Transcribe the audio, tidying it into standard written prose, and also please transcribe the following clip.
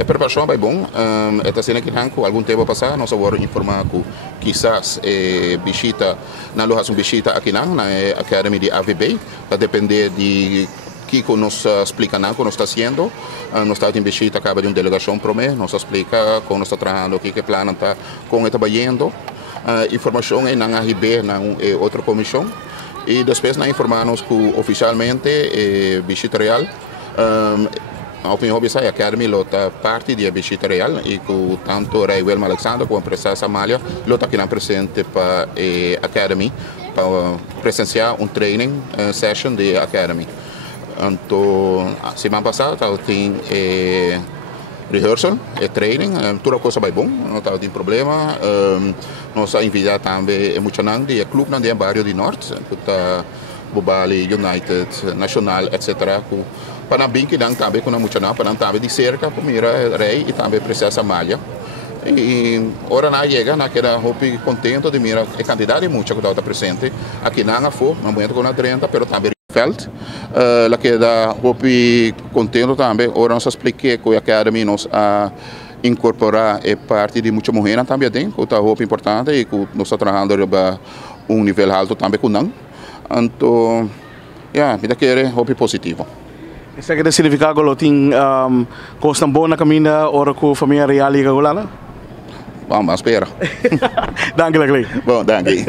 A preparação vai bom. Esta cena que tem algum tempo passado, nós vamos informar que quizás visita, na loja visita aqui na Academy de AVB, vai depender de que nos explica o que nós está fazendo. Nós estamos em visita, acaba de uma delegação para mim, nos explica como nós está trabalhando, o que plano está, como está indo. Informação é na ARB, na outra comissão. E depois nós informamos que oficialmente visita real. A opinião é que a Academy é parte da visita real e que tanto Rei Wilma Alexander como a Princesa Amália está aqui presente para a Academy para presenciar training session da Academy. Então, semana passada tem rehearsal, training, toda coisa vai bom, não está tem problema. Nós enviamos também muito de clube no bairro de Norte, que está Bobali, United, Nacional, etc. Para bem que dan também com a muito para também de cerca para mira Rei e também Princesa Amália. E ora na chega na queda hope contento de mira a quantidade muito que está presente aqui na foi no momento com a 30, pero também felt la queda hope contento também ora nós expliquei que a Academy nos a incorporar parte de muita mulher também tem que está hope importante e que nós está trabalhando para nível alto também com não. Então, me dá que hope positivo. Isso quer significar que tem coisa boa na caminha ora com a família real e a Vamos esperar. Danke, Lagli. Bom, danke.